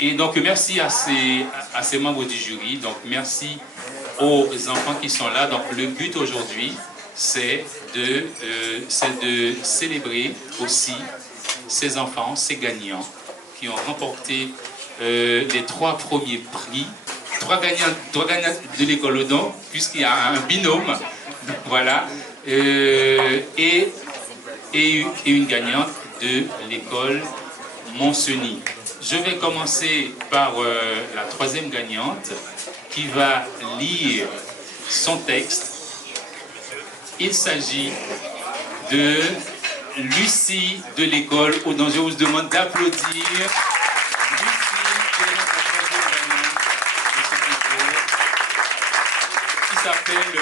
Et donc merci à ces membres du jury, donc merci aux enfants qui sont là. Donc le but aujourd'hui, c'est de célébrer aussi ces enfants, ces gagnants qui ont remporté les 3 premiers prix, 3 gagnants de l'école Odon, puisqu'il y a un binôme, voilà, et une gagnante de l'école Montcenis. Je vais commencer par la 3e gagnante qui va lire son texte. Il s'agit de Lucie de l'école Odon. Je vous demande d'applaudir Lucie, qui est notre 3e gagnante de ce concours, qui s'appelle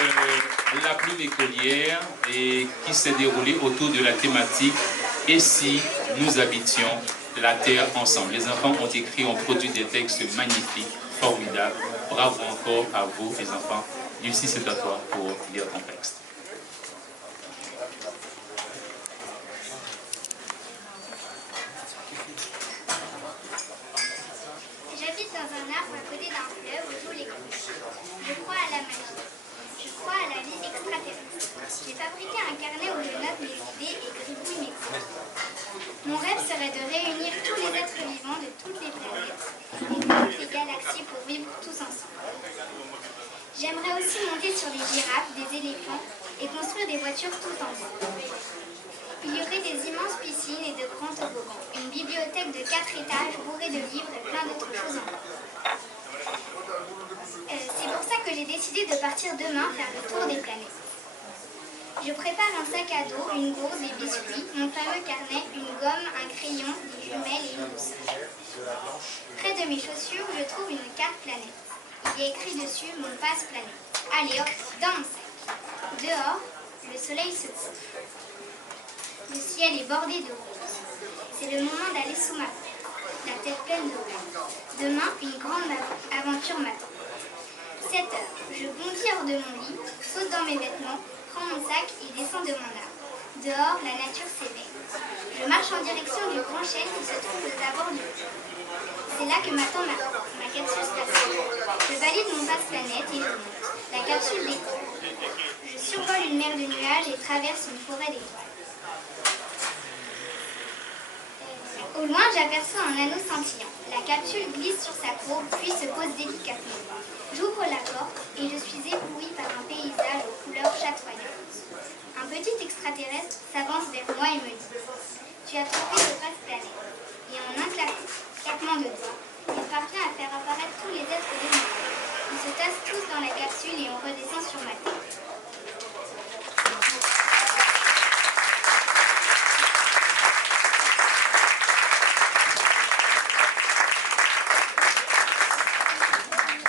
La plume écolière et qui s'est déroulée autour de la thématique « Et si nous habitions la terre ensemble ». Les enfants ont écrit, ont produit des textes magnifiques, formidables. Bravo encore à vous, les enfants. Lucie, c'est à toi pour lire ton texte. J'habite dans un arbre à côté d'un fleuve où jouent les cloches. Je crois à la magie. Je crois à la vie extraterrestre. J'ai fabriqué un carnet où je note mes idées et gribouille mes cours. Mon rêve serait de réunir tous les êtres vivants de toutes les planètes et de toutes les galaxies pour vivre tous ensemble. J'aimerais aussi monter sur des girafes, des éléphants et construire des voitures tous ensemble. Il y aurait des immenses piscines et de grands toboggans, une bibliothèque de 4 étages bourrée de livres et plein d'autres choses encore. C'est pour ça que j'ai décidé de partir demain faire le tour des planètes. Je prépare un sac à dos, une gourde, des biscuits, mon fameux carnet, une gomme, un crayon, des jumelles et une boussole. Près de mes chaussures, je trouve une carte planète. Il y a écrit dessus mon passe-planète. Allez hop, dans mon sac. Dehors, le soleil se couche. Le ciel est bordé de roses. C'est le moment d'aller sous ma terre, la tête pleine de rêves. Demain, une grande aventure m'attend. 7 heures, je bondis hors de mon lit, saute dans mes vêtements, prends mon sac et descends de mon arbre. Dehors, la nature s'éveille. Je marche en direction du grand chêne qui se trouve aux abords du puits. C'est là que m'attend ma capsule spatiale. Je valide mon passe-planète et je monte. La capsule décolle. Je survole une mer de nuages et traverse une forêt d'étoiles. Au loin, j'aperçois un anneau scintillant. La capsule glisse sur sa courbe, puis se pose délicatement. J'ouvre la porte et je suis éblouie par un paysage aux couleurs chatoyantes. Un petit extraterrestre s'avance vers moi et me dit « Tu as trouvé le passe-planète ». Et en un claquement de doigts, il parvient à faire apparaître tous les êtres de mon monde. Ils se tassent tous dans la capsule et on redescend sur ma tête.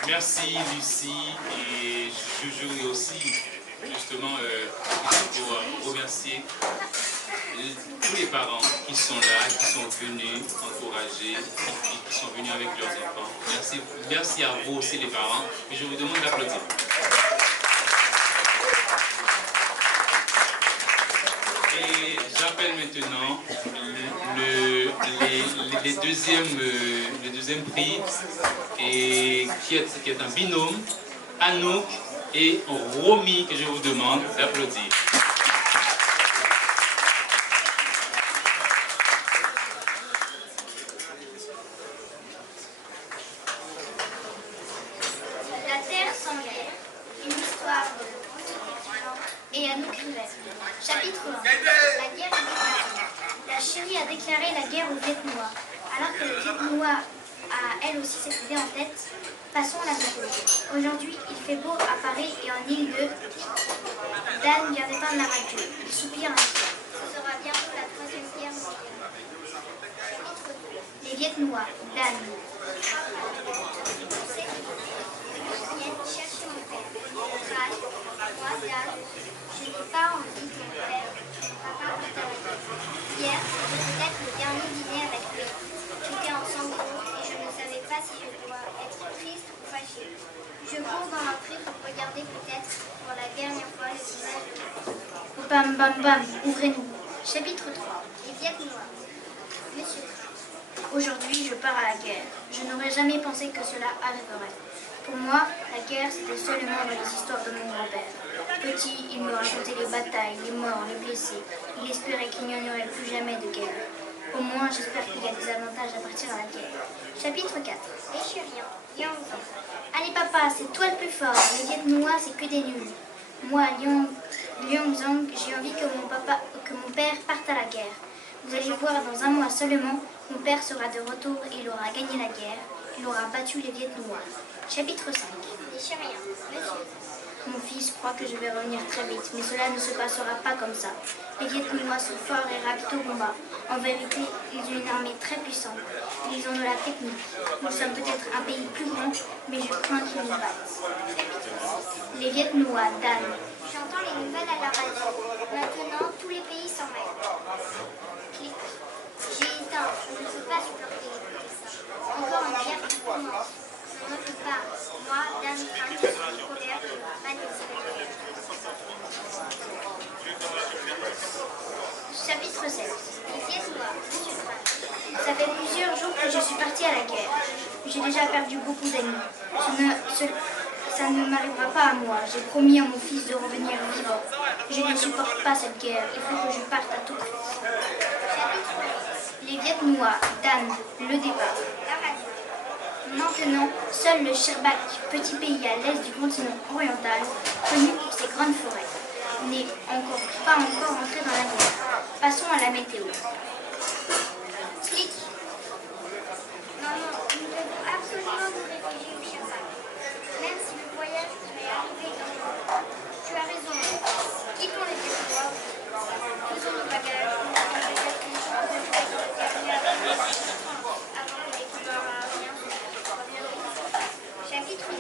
Merci Lucie, et je voudrais aussi justement pour remercier tous les parents qui sont là, qui sont venus encourager, qui sont venus avec leurs enfants. Merci à vous aussi les parents, et je vous demande d'applaudir. Et j'appelle maintenant le deuxième prix, et qui est un binôme, Anouk et Romy, que je vous demande d'applaudir. La Terre sans guerre, une histoire et Anouk Rivet. Chapitre 1. La guerre au Vietnam. La Syrie a déclaré la guerre aux Vietnamiens. Alors que le Vietnamien a elle aussi cette idée en tête, passons à la météo. Aujourd'hui, il fait beau à Paris et en île de Dan vient d'éteindre la radio. Il soupire inquiet. Ce sera bientôt la 3e guerre mondiale. Chapitre 2. Les Vietnamiens. Dan. Chercher mon père. Râle. Moi, Dan. Je n'ai pas envie de mon père. Papa est avec lui. Hier, c'était peut-être le dernier dîner avec lui. J'étais en sanglots et je ne savais pas si je dois être triste ou fâchée. Je cours dans l'entrée pour regarder peut-être Bam bam bam, ouvrez-nous. Chapitre 3. Les Vietnamiens. Monsieur. Aujourd'hui, je pars à la guerre. Je n'aurais jamais pensé que cela arriverait. Pour moi, la guerre, c'était seulement dans les histoires de mon grand-père. Petit, il me racontait les batailles, les morts, les blessés. Il espérait qu'il n'y en aurait plus jamais de guerre. Au moins, j'espère qu'il y a des avantages à partir à la guerre. Chapitre 4. Les Churiens. Yangzhou. Allez papa, c'est toi le plus fort. Les Vietnamiens, c'est que des nuls. Moi, Liang-Zhang, j'ai envie que mon père parte à la guerre. Vous allez voir, dans un mois seulement, mon père sera de retour et il aura gagné la guerre. Il aura battu les Vietnamiens. Chapitre 5. Les Churiens. Monsieur. Mon fils croit que je vais revenir très vite, mais cela ne se passera pas comme ça. Les Vietnamiens sont forts et rapides au combat. En vérité, ils ont une armée très puissante. Ils ont de la technique. Nous sommes peut-être un pays plus grand, mais je crains qu'ils nous battent. Les Vietnamiens, Dan. J'entends les nouvelles à la radio. Maintenant, tous les pays s'en mêlent. Clic. J'ai éteint. Je ne peux pas supporter ça. Encore une guerre qui commence. On ne peut pas. Moi, Dan Frank, je suis colère de ne pas décider. Chapitre 7. Les Vietnamiens. Monsieur Frank. Ça fait plusieurs jours que je suis partie à la guerre. J'ai déjà perdu beaucoup d'amis. Ça ne m'arrivera pas à moi. J'ai promis à mon fils de revenir vivant. Je ne supporte pas cette guerre. Il faut que je parte à tout prix. Les Vietnamiens, Dan, le départ. La radio. Maintenant, seul le Sherbak, petit pays à l'est du continent oriental, connu pour ses grandes forêts, n'est pas encore entré dans la guerre. Passons à la météo. Clic. Maman, nous devons absolument nous réfugier au Sherbak. Même si le voyage serait arrivé dans le monde. Tu as raison. Quittons les Vietnamiens. Faisons nos bagages. Nous devons peut-être une chance de trouver dans le dernier avant que les couleurs reviennent. Chapitre 9.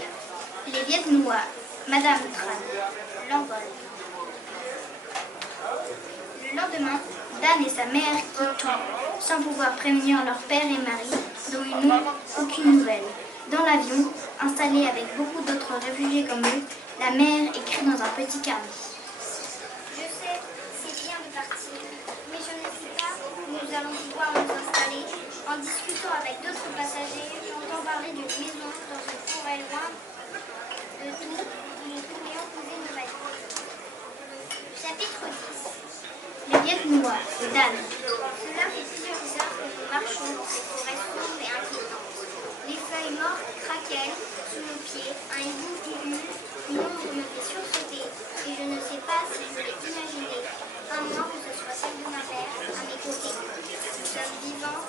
Les Vietnamiens, Madame Tran, l'envol. Le lendemain, Dan et sa mère quittent Tours, sans pouvoir prévenir leur père et mari, dont ils n'ont aucune nouvelle. Dans l'avion, installé avec beaucoup d'autres réfugiés comme eux, la mère écrit dans un petit carnet. Je sais, c'est bien de partir, mais je ne sais pas où nous allons pouvoir nous installer. En discutant avec d'autres passagers, j'entends parler d'une maison dans une forêt loin de tout où nous pourrions poser nos valises. Chapitre 10. Les Vietnamiens, Dan. Cela fait plusieurs heures que nous marchons dans ces forêts sombres et inquiétantes. Les feuilles mortes craquellent sous nos pieds, un hibou ulule, une ombre me fait sursauter et je ne sais pas si je l'ai imaginé, à moins que ce soit celle de ma mère à mes côtés. Nous sommes vivants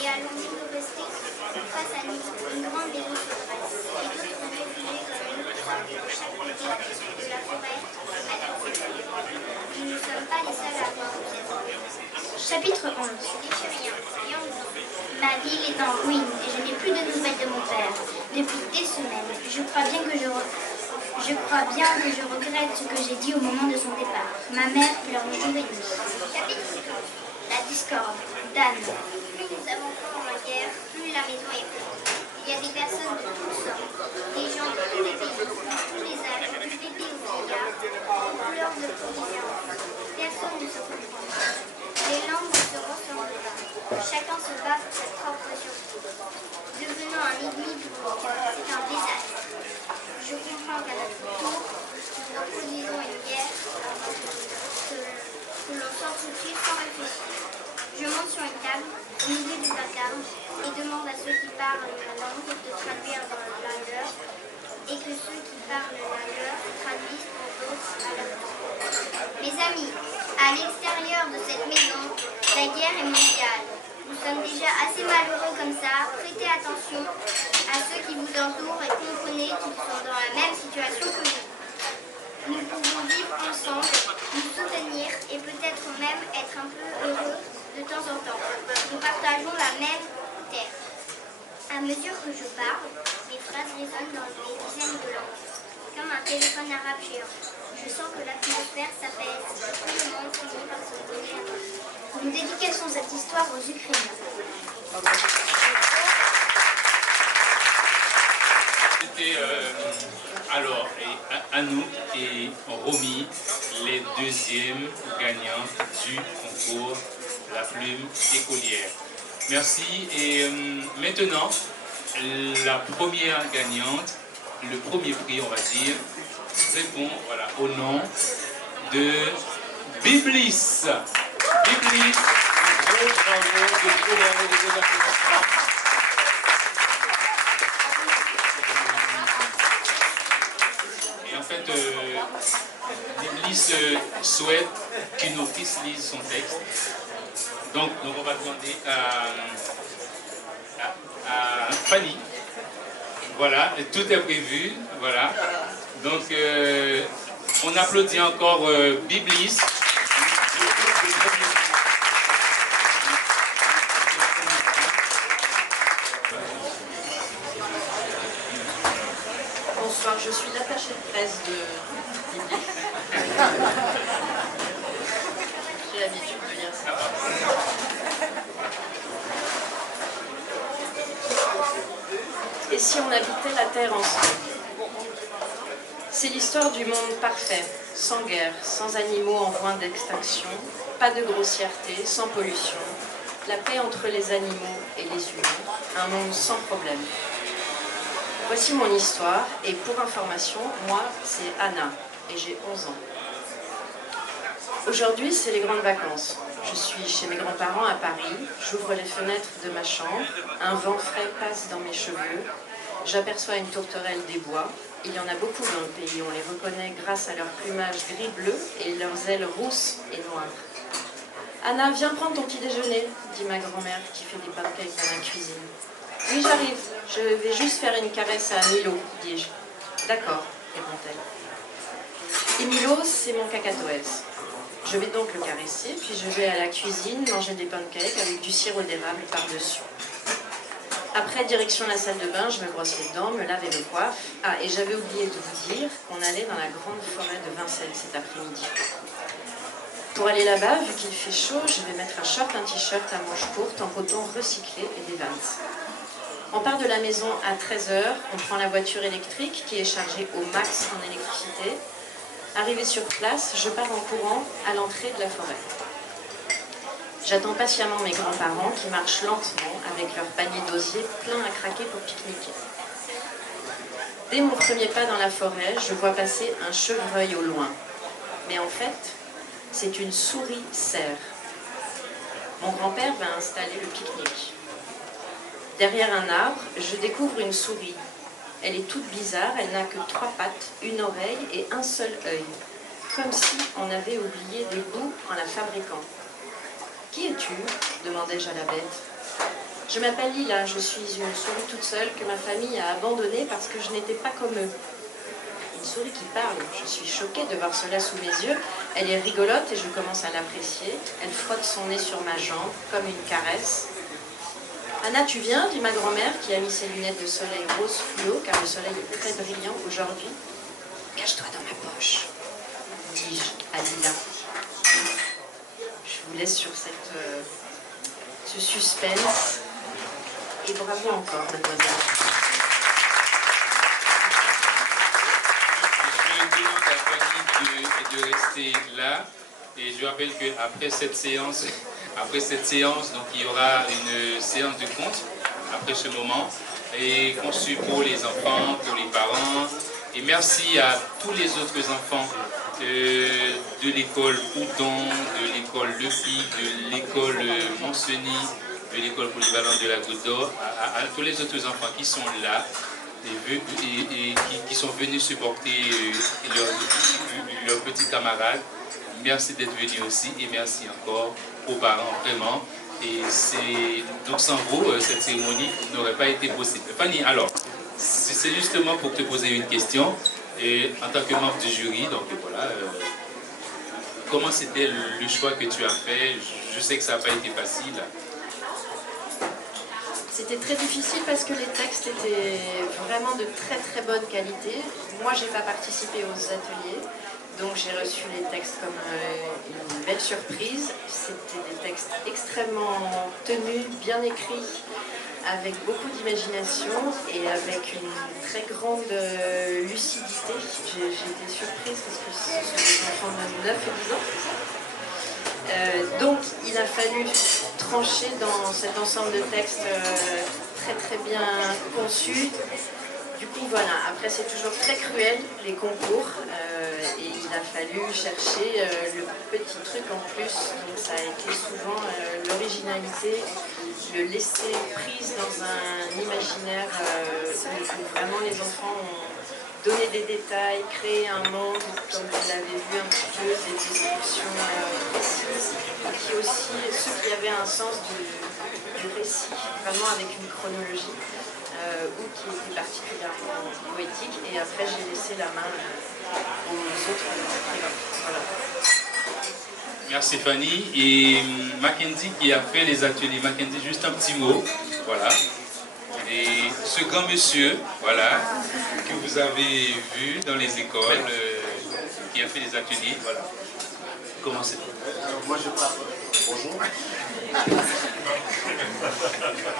et allons-nous rester face à nous une grande maison sauterelle et d'autres réfugiés comme nous de chaque côté de la forêt à la Nous ne sommes pas les seuls à avoir cette forêt. Chapitre 11. Les Churiens, Yangzhou. Ma ville est en ruine et je n'ai plus de nouvelles de mon père. Depuis des semaines, je crois bien que je regrette ce que j'ai dit au moment de son départ. Ma mère pleure jour et nuit. Chapitre 12. La discorde. Dan. Plus nous avançons dans la guerre, plus la maison est pleine. Il y a des personnes de toutes sortes, des gens de tous les pays, de tous les âges, du bébé au vieillard, couleurs de provisions. Personne ne se comprend. Les langues ne se ressemblent pas. Chacun se bat pour sa propre survie. Devenant un ennemi public, c'est un désastre. Je comprends qu'à notre tour, nous reproduisons une guerre que l'on s'entretue sans réfléchir. Je monte sur une table, au milieu du vacarme, et demande à ceux qui parlent la langue de traduire dans la leur, et que ceux qui parlent la leur traduisent pour d'autres à leur tour. Mes amis, à l'extérieur de cette maison, la guerre est mondiale. Nous sommes déjà assez malheureux comme ça. Prêtez attention à ceux qui vous entourent et comprenez qu'ils sont dans la même situation que vous. Nous pouvons vivre ensemble, nous soutenir et peut-être même être un peu heureux de temps en temps. Nous partageons la même terre. À mesure que je parle, mes phrases résonnent dans des dizaines de langues, comme un téléphone arabe géant. Je sens que l'atmosphère s'apaise et tout le monde finit par se donner un peu. Nous dédicassons cette histoire aux Ukrainiens. C'était Alors, Anouk et Romy, les deuxièmes gagnants du concours La Plume Écolière. Merci. Et maintenant, la première gagnante, le premier prix, on va dire, répond voilà, au nom de Biblis. Biblis, un gros bravo, de gros applaudissements. Et en fait, Biblis souhaite qu'une autrice lise son texte. Donc on va demander à Fanny. Voilà, tout est prévu. Voilà. Donc, on applaudit encore Biblis. Bonsoir, je suis l'attachée de presse de Biblis. J'ai l'habitude de lire ça. Et si on habitait la Terre ensemble? C'est l'histoire du monde parfait, sans guerre, sans animaux en voie d'extinction, pas de grossièreté, sans pollution, la paix entre les animaux et les humains, un monde sans problème. Voici mon histoire, et pour information, moi, c'est Anna, et j'ai 11 ans. Aujourd'hui, c'est les grandes vacances. Je suis chez mes grands-parents à Paris, j'ouvre les fenêtres de ma chambre, un vent frais passe dans mes cheveux, j'aperçois une tourterelle des bois. Il y en a beaucoup dans le pays, on les reconnaît grâce à leur plumage gris-bleu et leurs ailes rousses et noires. Anna, viens prendre ton petit déjeuner, dit ma grand-mère qui fait des pancakes dans la cuisine. Oui, j'arrive, je vais juste faire une caresse à Milo, dis-je. D'accord, répond-elle. Et Milo, c'est mon cacatoès. Je vais donc le caresser, puis je vais à la cuisine manger des pancakes avec du sirop d'érable par-dessus. Après, direction la salle de bain, je me brosse les dents, me lave et me coiffe. Ah, et j'avais oublié de vous dire qu'on allait dans la grande forêt de Vincennes cet après-midi. Pour aller là-bas, vu qu'il fait chaud, je vais mettre un short, un t-shirt à manches courtes en coton recyclé et des Vans. On part de la maison à 13h, on prend la voiture électrique qui est chargée au max en électricité. Arrivé sur place, je pars en courant à l'entrée de la forêt. J'attends patiemment mes grands-parents qui marchent lentement avec leur panier d'osier plein à craquer pour pique-niquer. Dès mon premier pas dans la forêt, je vois passer un chevreuil au loin. Mais en fait, c'est une souris cerf. Mon grand-père va installer le pique-nique. Derrière un arbre, je découvre une souris. Elle est toute bizarre, elle n'a que 3 pattes, une oreille et un seul œil. Comme si on avait oublié des bouts en la fabriquant. « Qui es-tu » demandai-je à la bête. « Je m'appelle Lila, je suis une souris toute seule que ma famille a abandonnée parce que je n'étais pas comme eux. » Une souris qui parle, je suis choquée de voir cela sous mes yeux. Elle est rigolote et je commence à l'apprécier. Elle frotte son nez sur ma jambe, comme une caresse. « Anna, tu viens » dit ma grand-mère qui a mis ses lunettes de soleil rose fluo car le soleil est très brillant aujourd'hui. « Cache-toi dans ma poche » dis-je à Lila. Je vous laisse sur ce suspense. Et bravo encore, mademoiselle. Je demande à Fanny de rester là. Et je rappelle qu'après cette séance, donc, il y aura une séance de conte après ce moment. Et conçue pour les enfants, pour les parents. Et merci à tous les autres enfants de l'école Houdon, de l'école Le Pic, de l'école Montseny, de l'école polyvalente de la Goutte d'Or, à tous les autres enfants qui sont là et qui sont venus supporter leurs petits camarades. Merci d'être venus aussi et merci encore aux parents, vraiment. Et donc sans vous, cette cérémonie n'aurait pas été possible. Fanny, alors, c'est justement pour te poser une question. Et en tant que membre du jury, donc voilà, comment c'était le choix que tu as fait? Je sais que ça n'a pas été facile. C'était très difficile parce que les textes étaient vraiment de très très bonne qualité. Moi, je n'ai pas participé aux ateliers, donc j'ai reçu les textes comme une belle surprise. C'était des textes extrêmement tenus, bien écrits, avec beaucoup d'imagination et avec une très grande lucidité. J'ai été surprise parce que ce sont des enfants de 9 et 10 ans. Donc il a fallu trancher dans cet ensemble de textes très très bien conçus. Du coup voilà, après c'est toujours très cruel les concours et il a fallu chercher le petit truc en plus. Donc ça a été souvent l'originalité, le laisser prise dans un imaginaire où vraiment les enfants ont donné des détails, créé un monde, comme vous l'avez vu un petit peu, des descriptions précises, et qui aussi, ceux qui avaient un sens du récit, vraiment avec une chronologie, ou qui était particulièrement poétique. Et après, j'ai laissé la main aux autres écrivains. Voilà. Merci Fanny. Et Mackenzie qui a fait les ateliers. Mackenzie, juste un petit mot. Voilà. Et ce grand monsieur, voilà, que vous avez vu dans les écoles, qui a fait les ateliers, voilà. Commencez-vous. Alors moi je parle. Bonjour.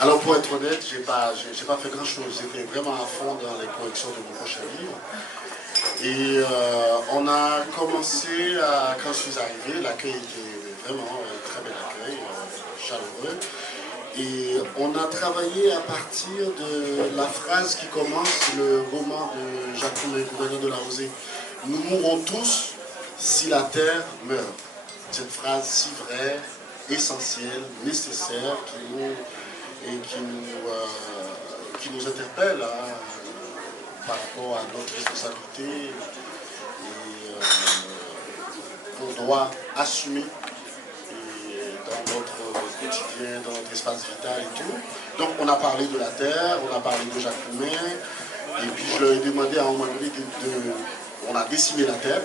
Alors pour être honnête, j'ai pas fait grand chose. J'étais vraiment à fond dans les corrections de mon prochain livre. Et on a commencé quand je suis arrivé, l'accueil était vraiment un très bel accueil, chaleureux. Et on a travaillé à partir de la phrase qui commence le roman de Jacques Roulet, gouverneur de la Rosée. Nous mourrons tous si la terre meurt. Cette phrase si vraie, essentielle, nécessaire, qui nous interpelle par rapport à notre responsabilité et qu'on doit assumer dans notre quotidien, dans notre espace vital et tout. Donc on a parlé de la terre, on a parlé de Jacques Roumain, et puis je leur ai demandé à un moment donné on a décimé la terre,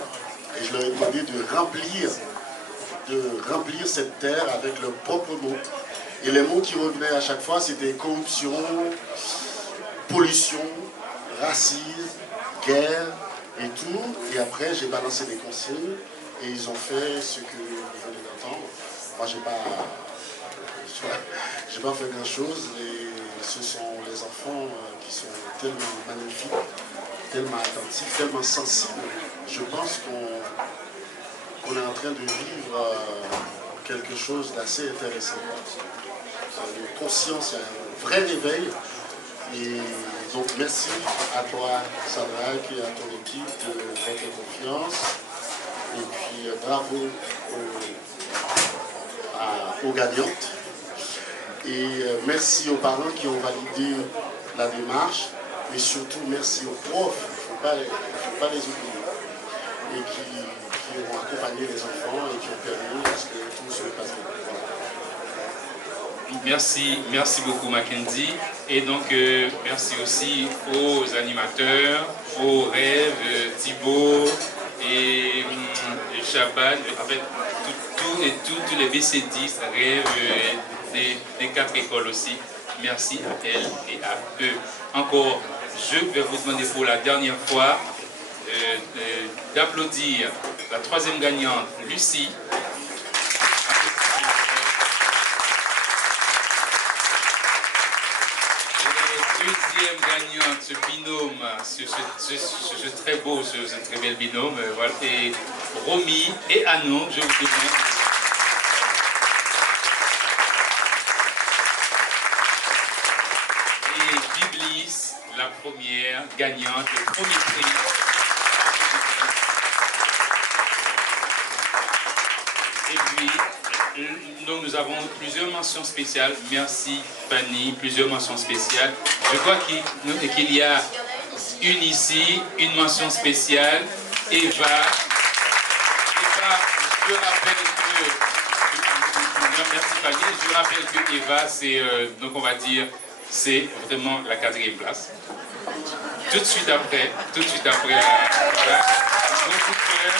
et je leur ai demandé de remplir cette terre avec leurs propres mots. Et les mots qui revenaient à chaque fois, c'était corruption, pollution, racisme, guerre et tout. Et après, j'ai balancé des consignes, et ils ont fait ce que vous venez d'entendre. Moi, j'ai pas fait grand-chose, et ce sont les enfants qui sont tellement magnifiques, tellement attentifs, tellement sensibles. Je pense qu'on est en train de vivre quelque chose d'assez intéressant. Une conscience, un vrai réveil. Et donc, merci à toi, Sadrach, et à ton équipe de votre confiance. Et puis, bravo aux gagnantes. Et merci aux parents qui ont validé la démarche. Mais surtout, merci aux profs, il ne faut pas les oublier. Et qui ont accompagné les enfants et qui ont permis à ce que tout se passe bien. Merci beaucoup Mackenzie. Et donc, merci aussi aux animateurs, aux rêves, Thibaut et Chaban, en fait, tous les BC10 rêves des 4 écoles aussi. Merci à elles et à eux. Encore, je vais vous demander pour la dernière fois d'applaudir la 3e gagnante, Lucie. Deuxième gagnante, ce binôme, ce très beau, ce très bel binôme, voilà, et Romy et Anon, je vous demande. Et Biblis, la première gagnante, le premier prix. Et puis, donc nous avons plusieurs mentions spéciales. Merci Fanny, plusieurs mentions spéciales. Je crois qu'il y a une ici, une mention spéciale. Eva, je rappelle que... Merci Fanny, je rappelle que Eva, c'est, donc on va dire, c'est vraiment la 4e place. Tout de suite après, voilà, gros coup de cœur.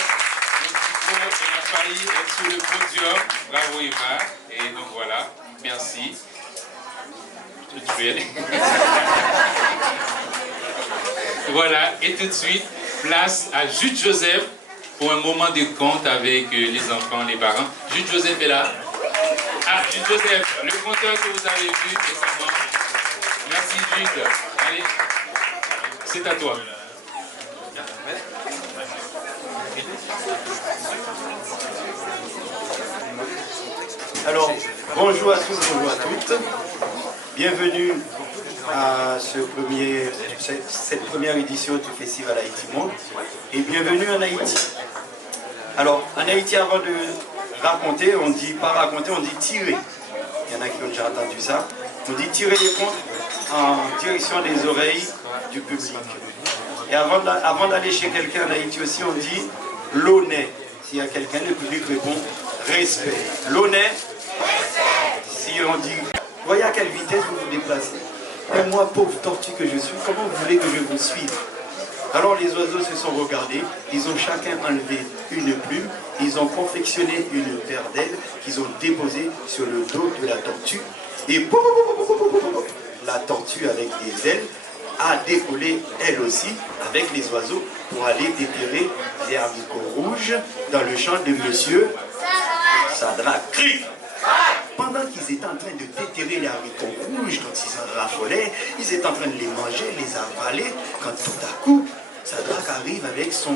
Elle a failli être sur le podium. Bravo Eva. Et donc voilà, merci. Tu peux y aller. Voilà, et tout de suite, place à Jude Joseph pour un moment de conte avec les enfants, les parents. Jude Joseph est là. Ah, Jude Joseph, le conteur que vous avez vu récemment. Merci Jude. Allez, c'est à toi. Alors, bonjour à tous, bonjour à toutes. Bienvenue à cette première édition du Festival Haïti Monde et bienvenue en Haïti. Alors, en Haïti, avant de raconter, on dit pas raconter, on dit tirer. Il y en a qui ont déjà entendu ça. On dit tirer les comptes en direction des oreilles du public. Et avant d'aller chez quelqu'un en Haïti aussi, on dit l'honneur. S'il y a quelqu'un, le public répond respect. L'honneur. Si on dit, voyez à quelle vitesse vous vous déplacez. Et moi, pauvre tortue que je suis, comment vous voulez que je vous suive? Alors les oiseaux se sont regardés, ils ont chacun enlevé une plume, ils ont confectionné une paire d'ailes qu'ils ont déposées sur le dos de la tortue. Et la tortue avec des ailes a décollé elle aussi avec les oiseaux pour aller déterrer les haricots rouges dans le champ de monsieur Sadrak. Cri! Pendant qu'ils étaient en train de déterrer les haricots rouges, quand ils en raffolaient, ils étaient en train de les manger, les avaler, quand tout à coup, Sadrak arrive avec son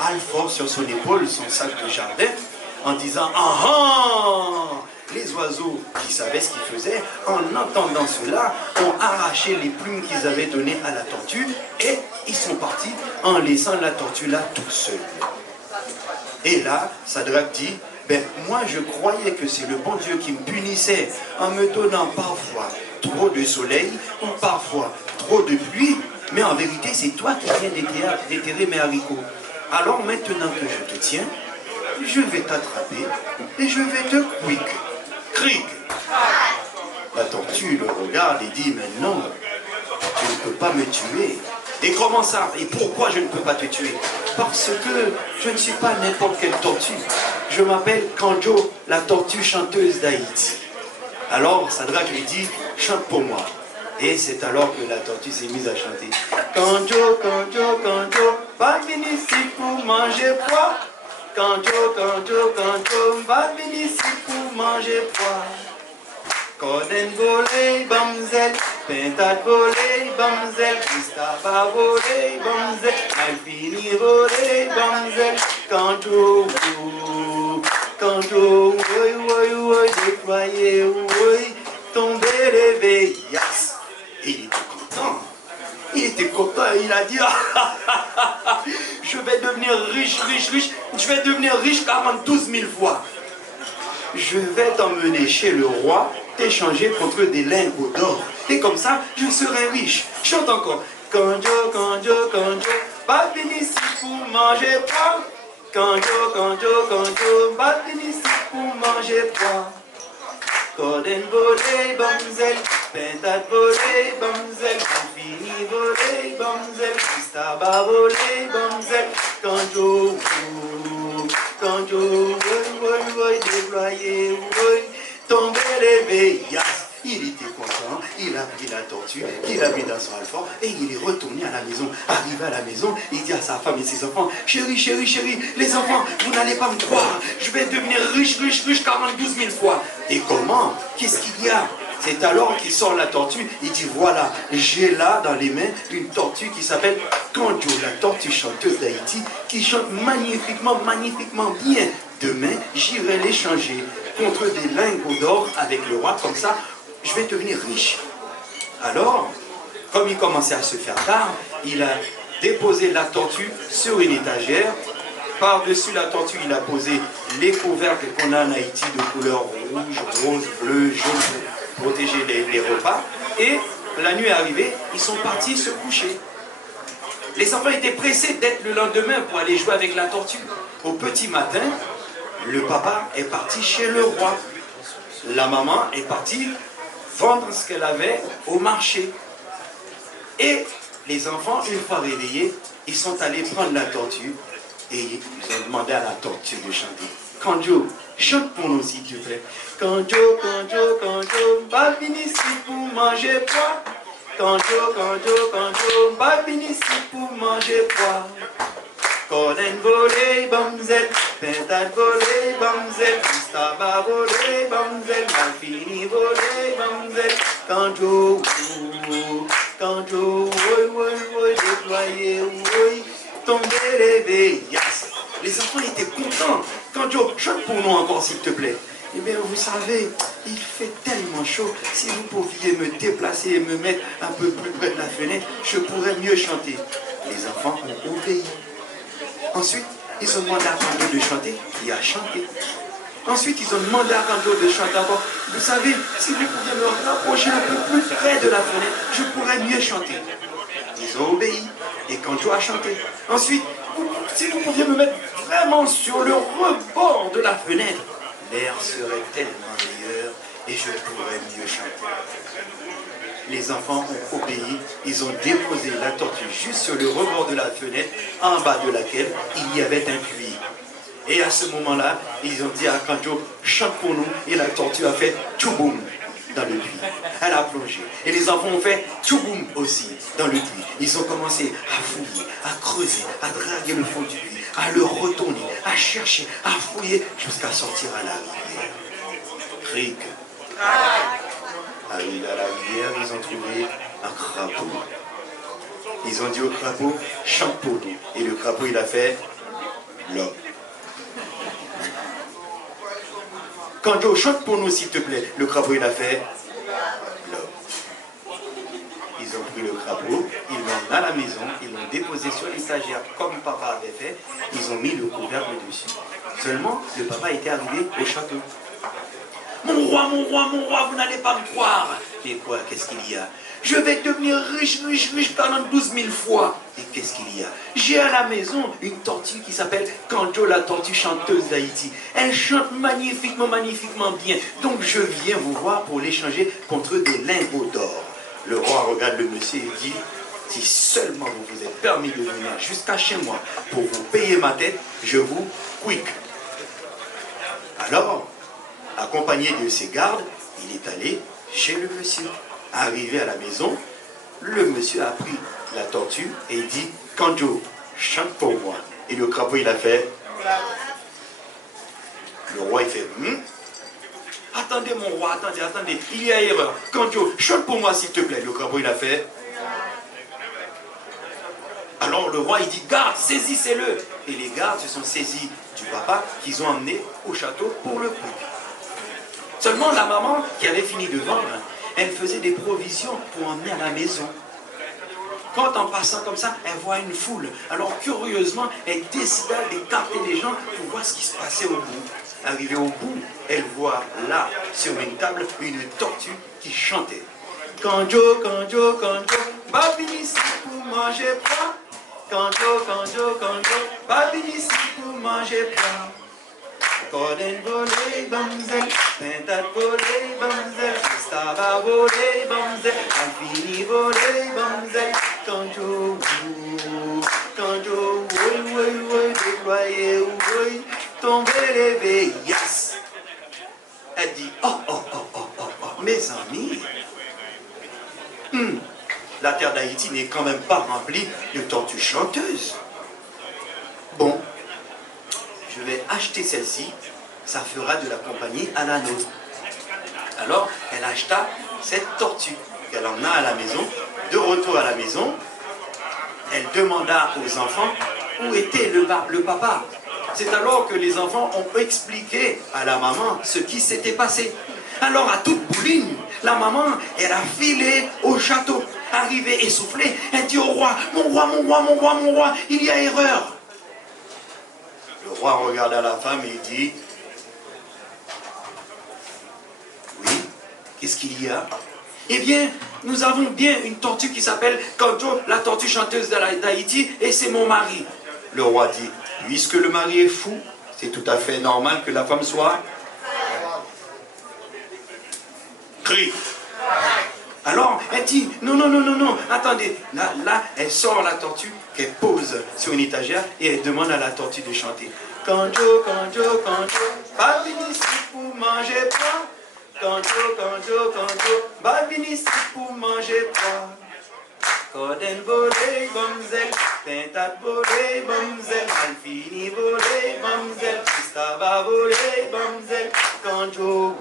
alfort sur son épaule, son sac de jardin, en disant « Ah ah !» Les oiseaux qui savaient ce qu'ils faisaient, en entendant cela, ont arraché les plumes qu'ils avaient données à la tortue et ils sont partis en laissant la tortue là toute seule. Et là, Sadrak dit, ben, moi je croyais que c'est le bon Dieu qui me punissait en me donnant parfois trop de soleil ou parfois trop de pluie, mais en vérité c'est toi qui viens déterrer mes haricots. Alors maintenant que je te tiens, je vais t'attraper et je vais te cric. La tortue le regarde et dit, mais non, tu ne peux pas me tuer. Et comment ça? Et pourquoi je ne peux pas te tuer? Parce que je ne suis pas n'importe quelle tortue. Je m'appelle Kanjo, la tortue chanteuse d'Haïti. Alors Sadrak lui dit, chante pour moi. Et c'est alors que la tortue s'est mise à chanter. Kanjo, Kanjo, Kanjo, pas venu ici pour manger pois. Kanjo, Kanjo, Kanjo, pas venu ici pour manger pois. Coden volé, bamzel, pentat volé, bamzel, Gustava volé, bamzel, Malfini volé, bamzel, Kanjo, Kanjo, oui, déployé, oui, tombé, levé, yes. Et il était content. Il était content, il a dit, je vais devenir riche, je vais devenir riche 42 000 fois. Je vais t'emmener chez le roi, t'échanger contre des lingots d'or. Et comme ça, je serai riche. Chante encore. Kanjo, Kanjo, Kanjo, pas venu ici pour manger pois. Kanjo, Kanjo, Kanjo, pas venu ici pour manger pois. Coden volé, bamzel, pentat volé, bamzel, Malfini volé, bamzel, Gustava volé, bamzel, Kanjo, Kanjo, oui, déployé, oui, tombé, levé, yes. Il était content, il a pris la tortue, il a mis dans son alfort et il est retourné à la maison. Arrivé à la maison, il dit à sa femme et ses enfants, chérie, les enfants, vous n'allez pas me croire, je vais devenir riche 42 000 fois. Et comment? Qu'est-ce qu'il y a? C'est alors qu'il sort la tortue, il dit voilà, j'ai là dans les mains une tortue qui s'appelle Kanjo, la tortue chanteuse d'Haïti, qui chante magnifiquement bien. Demain, j'irai l'échanger contre des lingots d'or avec le roi, comme ça, je vais devenir riche. Alors, comme il commençait à se faire tard, il a déposé la tortue sur une étagère. Par-dessus la tortue, il a posé les couvercles qu'on a en Haïti de couleur rouge, rose, bleu, jaune, pour protéger les repas. Et la nuit est arrivée, ils sont partis se coucher. Les enfants étaient pressés d'être le lendemain pour aller jouer avec la tortue. Au petit matin, le papa est parti chez le roi. La maman est partie vendre ce qu'elle avait au marché. Et les enfants, une fois réveillés, ils sont allés prendre la tortue et ils ont demandé à la tortue de chanter. Kanjo, chante pour nous s'il te plaît. Kanjo, Kanjo, Kanjo, pas venu ici pour manger pois. Kanjo, Kanjo, Kanjo, pas venu ici pour manger pois. Coden volé, bamzel, pentat volé, bamzel, Gustava volé, bamzel, Malfini volé, bamzel, Kanjo, Kanjo, déployé, tomber, rêver, yes. Les enfants étaient contents. Kanjo, chante pour nous encore s'il te plaît. Eh bien, vous savez, il fait tellement chaud. Si vous pouviez me déplacer et me mettre un peu plus près de la fenêtre, je pourrais mieux chanter. Les enfants ont obéi. Ensuite, ils ont demandé à Kanjo de chanter. Il a chanté. Ensuite, ils ont demandé à Kanjo de chanter encore. Vous savez, si vous pouviez me rapprocher un peu plus près de la fenêtre, je pourrais mieux chanter. Ils ont obéi. Et Kanjo a chanté. Ensuite, si vous pouviez me mettre vraiment sur le rebord de la fenêtre, l'air serait tellement meilleur et je pourrais mieux chanter. Les enfants ont obéi, ils ont déposé la tortue juste sur le rebord de la fenêtre, en bas de laquelle il y avait un puits. Et à ce moment-là, ils ont dit à Kanjo, chante pour nous, et la tortue a fait tchouboum dans le puits. Elle a plongé. Et les enfants ont fait tchouboum aussi dans le puits. Ils ont commencé à fouiller, à creuser, à draguer le fond du puits, à le retourner, à chercher, à fouiller, jusqu'à sortir à la rivière. Cric. Arrivé à la rivière, ils ont trouvé un crapaud. Ils ont dit au crapaud, chante pour nous. Et le crapaud, il a fait l'homme. Kanjo, chante pour nous s'il te plaît. Le crapaud, il a fait l'homme. Ils ont pris le crapaud, ils l'ont à la maison, ils l'ont déposé sur l'étagère comme papa avait fait. Ils ont mis le couvercle dessus. Seulement, le papa était arrivé au château. Mon roi, vous n'allez pas me croire. Et quoi, qu'est-ce qu'il y a? Je vais devenir riche pendant 12 000 fois. Et qu'est-ce qu'il y a? J'ai à la maison une tortue qui s'appelle Kanjo, la tortue chanteuse d'Haïti. Elle chante magnifiquement bien. Donc je viens vous voir pour l'échanger contre des lingots d'or. Le roi regarde le monsieur et dit, si seulement vous vous êtes permis de venir jusqu'à chez moi pour vous payer ma tête, je vous quick. Alors, accompagné de ses gardes, il est allé chez le monsieur. Arrivé à la maison, le monsieur a pris la tortue et dit, Kanjo, chante pour moi. Et le crapaud, il a fait. Le roi, il fait, attendez mon roi, attendez, il y a erreur. Kanjo, chante pour moi s'il te plaît. Le crapaud, il a fait. Alors le roi, il dit, garde, saisissez-le. Et les gardes se sont saisis du papa qu'ils ont emmené au château pour le coup. Seulement la maman, qui avait fini de vendre, elle faisait des provisions pour emmener à la maison. Quand en passant comme ça, elle voit une foule. Alors curieusement, elle décida d'écarter les gens pour voir ce qui se passait au bout. Arrivée au bout, elle voit là, sur une table, une tortue qui chantait. Kanjo, Kanjo, Kanjo, babini ici pour manger plein. Kanjo, Kanjo, Kanjo, babini ici pour manger plein. Coden volé, bamzel, tentat volé, bamzel, stava volé, bamzel, alfini volé, bamzel, Kanjo, Kanjo, oui, déployé, oui, tomber, levé, yes. Elle dit, oh, mes amis, la terre d'Haïti n'est quand même pas remplie de tortues chanteuses. Bon, je vais acheter celle-ci, ça fera de la compagnie à la nôtre. Alors, elle acheta cette tortue qu'elle emmena à la maison. De retour à la maison, elle demanda aux enfants où était le papa. C'est alors que les enfants ont expliqué à la maman ce qui s'était passé. Alors, à toute bouline, la maman, elle a filé au château. Arrivée essoufflée, elle dit au roi, mon roi, il y a erreur. Le roi regarda la femme et dit, oui, qu'est-ce qu'il y a? Eh bien, nous avons bien une tortue qui s'appelle Kanjo, la tortue chanteuse d'Haïti, et c'est mon mari. Le roi dit, puisque le mari est fou, c'est tout à fait normal que la femme soit... Crie. Alors, elle dit, non, attendez. Là, elle sort la tortue qu'elle pose sur une étagère et elle demande à la tortue de chanter. Kanjo, Kanjo, Kanjo, pas venu ici pour manger pas. Kanjo, Kanjo, Kanjo, pas venu ici pour manger pas. Coden volé, bamzel, tentat volé, bamzel, alfini volé, bamzel, stava volé, bamzel, Kanjo,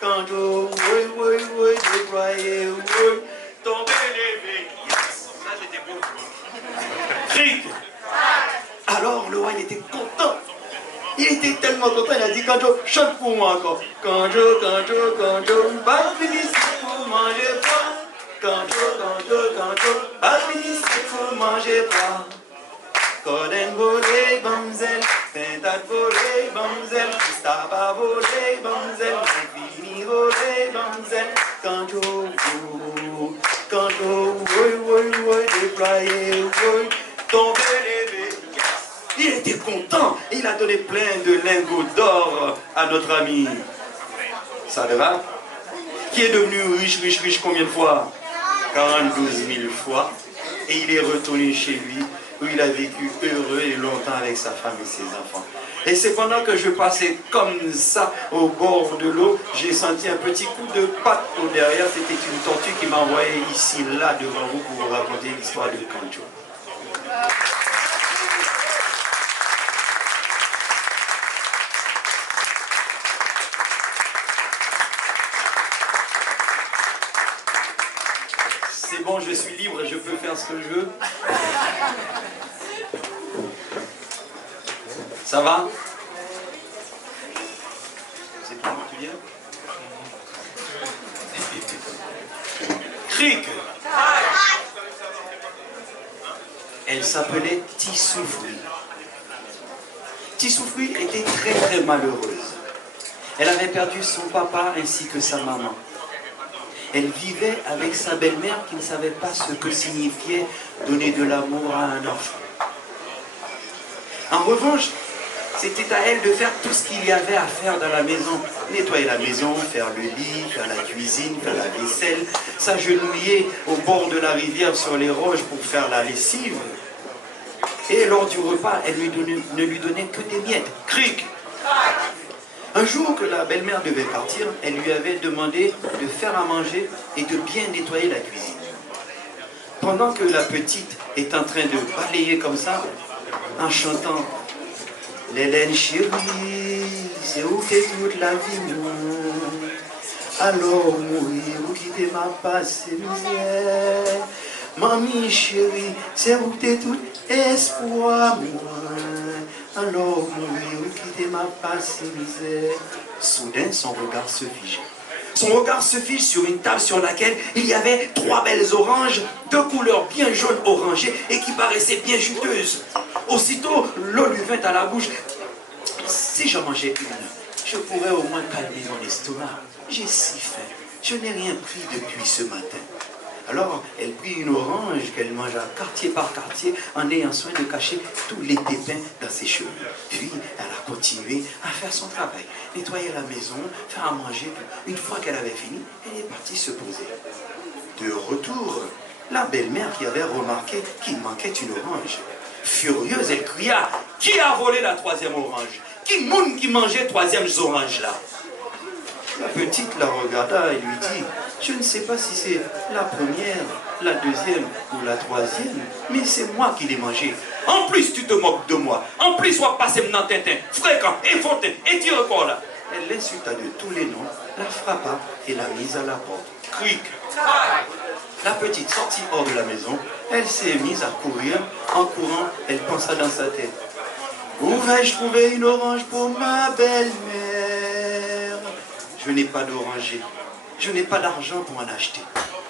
Kanjo, oui, Cric. Alors le roi il était content. Il était tellement content, il a dit Kanjo, chante pour moi encore. Kanjo, Kanjo, Kanjo, Balbini c'est pour manger pas. Kanjo, Kanjo, Kanjo, Balbini c'est pour manger pas. Coden volé, bamzel, Tentat volé, bamzel, Staba volé, bamzel, Fini volé, bamzel, Kanjo, Kanjo, oui, déployé, oui, tombé levé. Il était content, il a donné plein de lingots d'or à notre ami. Ça va? Qui est devenu riche combien de fois? 42 000 fois. Et il est retourné chez lui, où il a vécu heureux et longtemps avec sa femme et ses enfants. Et c'est pendant que je passais comme ça au bord de l'eau, j'ai senti un petit coup de patte au derrière. C'était une tortue qui m'a envoyé ici, là, devant vous, pour vous raconter l'histoire de Kanjo. C'est bon, je suis libre, je peux faire ce que je veux. Ça va? C'est comment tu viens? Cric. Elle s'appelait Tissoufri. Tissoufri était très malheureuse. Elle avait perdu son papa ainsi que sa maman. Elle vivait avec sa belle-mère qui ne savait pas ce que signifiait donner de l'amour à un enfant. En revanche, c'était à elle de faire tout ce qu'il y avait à faire dans la maison. Nettoyer la maison, faire le lit, faire la cuisine, faire la vaisselle, s'agenouiller au bord de la rivière sur les roches pour faire la lessive. Et lors du repas, elle ne lui donnait que des miettes. Cric. Un jour que la belle-mère devait partir, elle lui avait demandé de faire à manger et de bien nettoyer la cuisine. Pendant que la petite est en train de balayer comme ça, en chantant « L'Hélène chérie, c'est où t'es toute la vie, moi. Alors mourir, où quitter ma passe misère. Mamie chérie, c'est où t'es tout espoir, moi. Alors mourir, où quitter ma passe misère. » Soudain, son regard se fige. Son regard se fige sur une table sur laquelle il y avait 3 belles oranges de couleur bien jaune orangée et qui paraissaient bien juteuses. Aussitôt, l'eau lui vint à la bouche. Si j'en mangeais une, je pourrais au moins calmer mon estomac. J'ai si faim, je n'ai rien pris depuis ce matin. Alors, elle prit une orange qu'elle mangea quartier par quartier en ayant soin de cacher tous les pépins dans ses cheveux. Puis, elle a continué à faire son travail, nettoyer la maison, faire à manger. Une fois qu'elle avait fini, elle est partie se poser. De retour, la belle-mère qui avait remarqué qu'il manquait une orange. Furieuse, elle cria « Qui a volé la 3e orange? Qui monde qui mangeait 3e orange là ?» La petite la regarda et lui dit « Je ne sais pas si c'est la première, la 2e ou la 3e, mais c'est moi qui l'ai mangé. En plus, tu te moques de moi. En plus, sois passé maintenant Tintin, Fréquent et Fontaine et tire encore là. » Elle l'insulta de tous les noms, la frappa et la mise à la porte. Cric. La petite sortit hors de la maison, elle s'est mise à courir. En courant, elle pensa dans sa tête « Où vais-je trouver une orange pour ma belle-mère? Je n'ai pas d'oranger, je n'ai pas d'argent pour en acheter,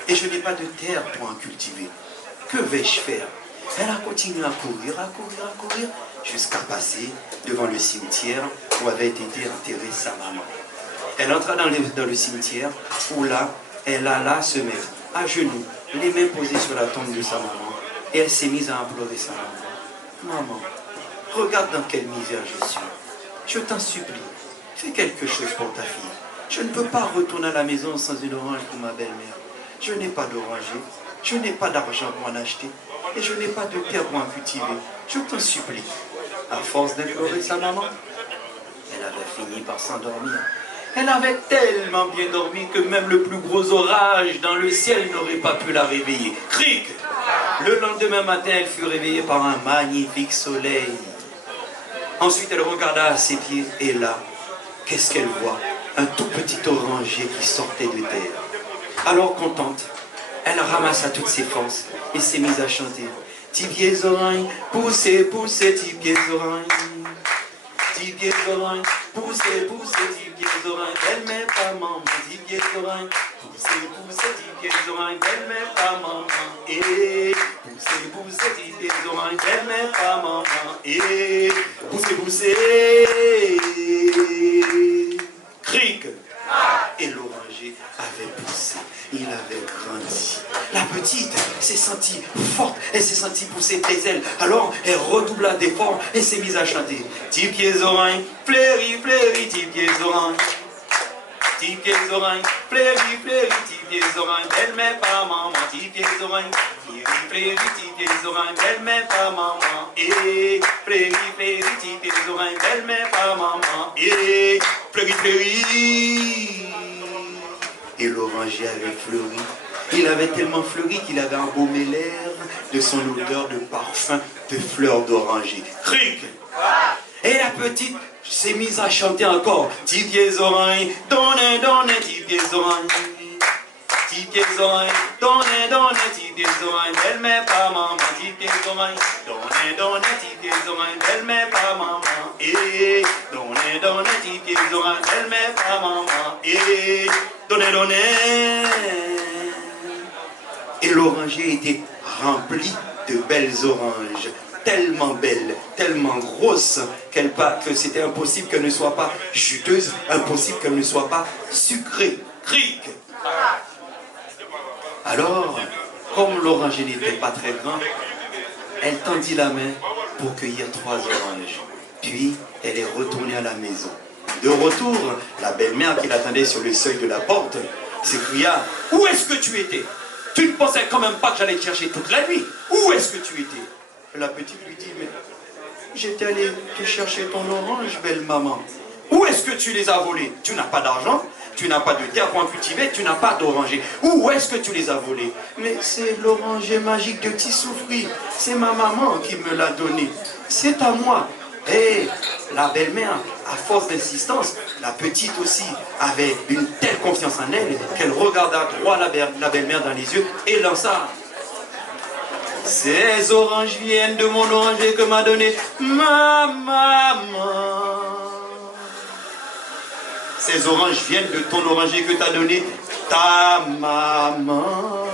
et je n'ai pas de terre pour en cultiver. Que vais-je faire ?» Elle a continué à courir, jusqu'à passer devant le cimetière où avait été enterrée sa maman. Elle entra dans le cimetière, où là, elle alla se mettre à genoux, les mains posées sur la tombe de sa maman, et elle s'est mise à implorer sa maman. « Maman, regarde dans quelle misère je suis. Je t'en supplie, fais quelque chose pour ta fille. Je ne peux pas retourner à la maison sans une orange pour ma belle-mère. Je n'ai pas d'oranger, je n'ai pas d'argent pour en acheter, et je n'ai pas de terre pour en cultiver. Je t'en supplie. » À force d'implorer sa maman, elle avait fini par s'endormir. Elle avait tellement bien dormi que même le plus gros orage dans le ciel n'aurait pas pu la réveiller. Cric! Le lendemain matin, elle fut réveillée par un magnifique soleil. Ensuite, elle regarda à ses pieds et là, qu'est-ce qu'elle voit? Un tout petit oranger qui sortait de terre. Alors contente, elle ramassa toutes ses forces et s'est mise à chanter. Petits pieds oreilles, poussez, poussez, petits pieds oreilles. Petits pieds oreilles, poussez, poussez, petits pieds oreilles. Belle-mère, pas maman, petits pieds oreilles. Poussez, poussez, petits pieds oreilles. Belle-mère, pas maman. Et poussez, poussez, petits pieds oreilles. Belle-mère, pas maman. Et poussez, poussez. Cric. Et l'oranger avait poussé, il avait grandi. La petite s'est sentie forte, elle s'est sentie pousser des ailes. Alors elle redoubla d'efforts et s'est mise à chanter. Petits pieds oreilles, fléri, fléri, petits pieds oreilles. Petits pieds oreilles, fléri, fléri, petits pieds oreilles. Belle-mère, pas maman, petits pieds oreilles. Fléri, fléri, petits pieds oreilles. Belle-mère, pas maman. Et fléri, fléri, petits pieds oreilles. Belle-mère, pas maman. Et fléri, fléri. Et l'oranger avait fleuri. Il avait tellement fleuri qu'il avait embaumé l'air de son odeur de parfum de fleurs d'oranger. Cric! Et la petite s'est mise à chanter encore. Petits pieds oreilles, donnez, donnez, petits pieds oreilles. Petits pieds oreilles, donnez, donnez, petits pieds oreilles. Belle-mère, pas maman, petits pieds oreilles. Donnez, donnez, petits pieds oreilles. Belle-mère, pas maman. Et donnez, donnez, petits pieds oreilles. Belle-mère, pas maman. Et donnez, donnez. Et l'oranger était rempli de belles oranges. Tellement belle, tellement grosse que c'était impossible qu'elle ne soit pas juteuse, impossible qu'elle ne soit pas sucrée. Cric. Alors, comme l'oranger n'était pas très grand, elle tendit la main pour cueillir 3 oranges. Puis, elle est retournée à la maison. De retour, la belle-mère qui l'attendait sur le seuil de la porte s'écria: « Où est-ce que tu étais? Tu ne pensais quand même pas que j'allais te chercher toute la nuit. Où est-ce que tu étais ?» La petite lui dit: « Mais j'étais allée te chercher ton orange, belle maman. Où est-ce que tu les as volés? Tu n'as pas d'argent, tu n'as pas de terre pour en cultiver, tu n'as pas d'oranger. Où est-ce que tu les as volés? » « Mais c'est l'oranger magique de Tissoufri. C'est ma maman qui me l'a donné. C'est à moi. » Et la belle-mère, à force d'insistance, la petite aussi avait une telle confiance en elle qu'elle regarda droit la belle-mère dans les yeux et lança: « Ces oranges viennent de mon oranger que m'a donné ma maman. Ces oranges viennent de ton oranger que t'a donné ta maman.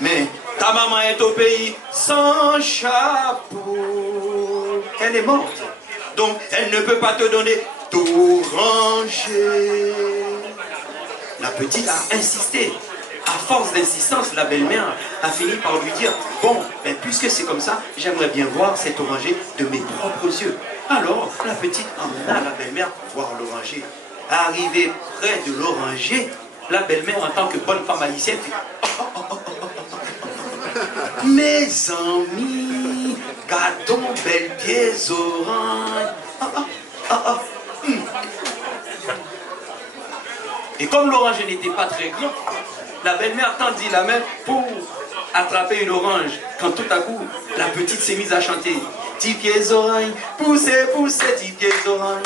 Mais ta maman est au pays sans chapeau. Elle est morte, donc elle ne peut pas te donner d'oranger. » La petite a insisté. À force d'insistance, la belle-mère a fini par lui dire: « Bon, mais puisque c'est comme ça, j'aimerais bien voir cet oranger de mes propres yeux. » Alors, la petite emmena la belle-mère voir l'oranger. Arrivée près de l'oranger, la belle-mère, en tant que bonne femme haïtienne, dit: « Mes amis, gardons belles pieds oranges. » Et comme l'oranger n'était pas très grand, la belle-mère tendit la main pour attraper une orange. Quand tout à coup, la petite s'est mise à chanter: « Petits pieds oreilles, poussez, poussez, petits pieds oreilles.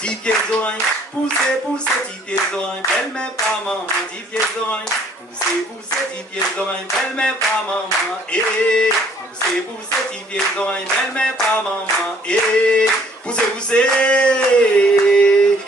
Petits pieds oreilles, poussez, poussez, petits pieds oreilles. Belle-mère, pas maman, petits pieds oreilles. Poussez, poussez, petits pieds oreilles. Belle-mère, pas maman. Et poussez, poussez, petits pieds oreilles. Belle-mère, pas maman. Et poussez, poussez. »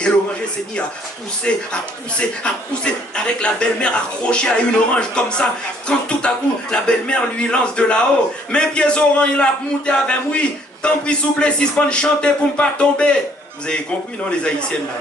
Et l'oranger s'est mis à pousser, à pousser, à pousser, avec la belle-mère accrochée à une orange comme ça. Quand tout à coup, la belle-mère lui lance de là-haut: « Mes pieds oranges, il a monté avec moi. Tant pis, souple, si je peux chanter pour ne pas tomber. » Vous avez compris, non, les haïtiennes là?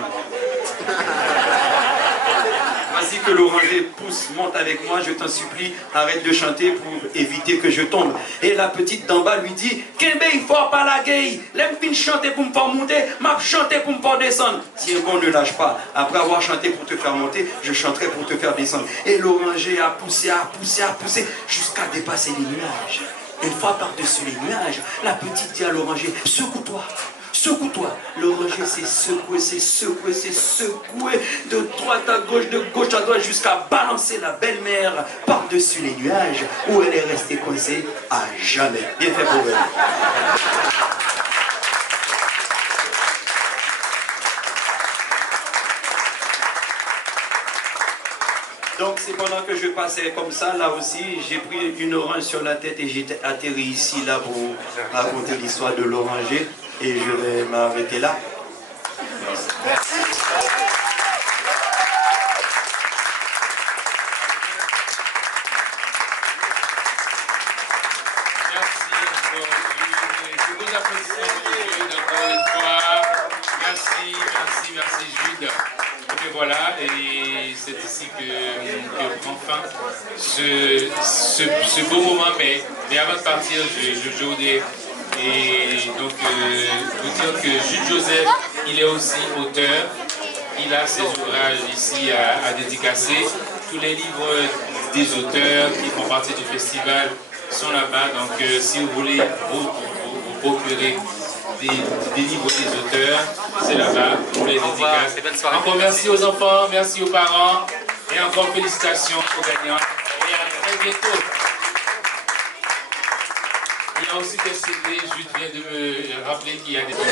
Vas-y que l'oranger pousse, monte avec moi, je t'en supplie, arrête de chanter pour éviter que je tombe. Et la petite d'en bas lui dit: « Kembe, il faut pas la gueule. L'aime fin chanter pour me faire monter, m'a chanter pour me faire descendre. » Si bon, ne lâche pas. Après avoir chanté pour te faire monter, je chanterai pour te faire descendre. Et l'oranger a poussé, a poussé, a poussé, jusqu'à dépasser les nuages. Une fois par-dessus les nuages, la petite dit à l'oranger: « Secoue-toi. Secoue-toi. » L'oranger s'est secoué, s'est secoué, s'est secoué de droite à gauche, de gauche à droite, jusqu'à balancer la belle-mère par-dessus les nuages, où elle est restée coincée à jamais. Bien fait pour elle. Donc c'est pendant que je passais comme ça, là aussi, j'ai pris une orange sur la tête et j'étais atterri ici, là, pour raconter l'histoire de l'oranger. Et je vais m'arrêter là. Merci. Merci Jude. Et voilà, et c'est ici que prend fin ce beau moment. Mais avant de partir, je voudrais vous dire que Jude Joseph, il est aussi auteur. Il a ses ouvrages ici à dédicacer. Tous les livres des auteurs qui font partie du festival sont là-bas. Donc si vous voulez vous procurer des livres des auteurs, c'est là-bas pour les dédicaces. Encore merci aux enfants, merci aux parents et encore félicitations aux gagnants. Et à très bientôt. Il y a aussi des CD, Jude vient de me rappeler qu'il y a des CD.